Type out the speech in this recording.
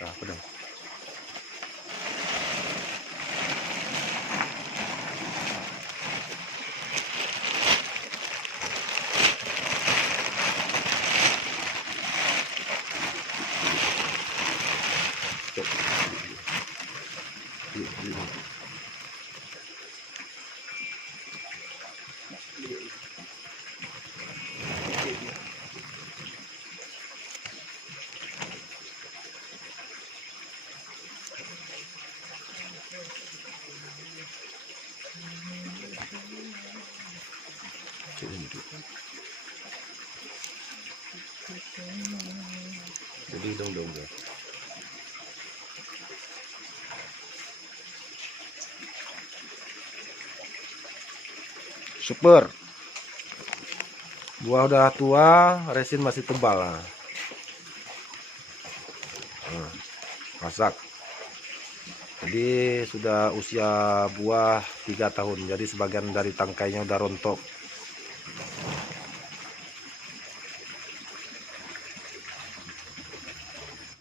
Nah, pedang. Jadi dong. Super. Buah udah tua, resin masih tebal lah. Masak. Jadi sudah usia buah 3 tahun. Jadi sebagian dari tangkainya udah rontok.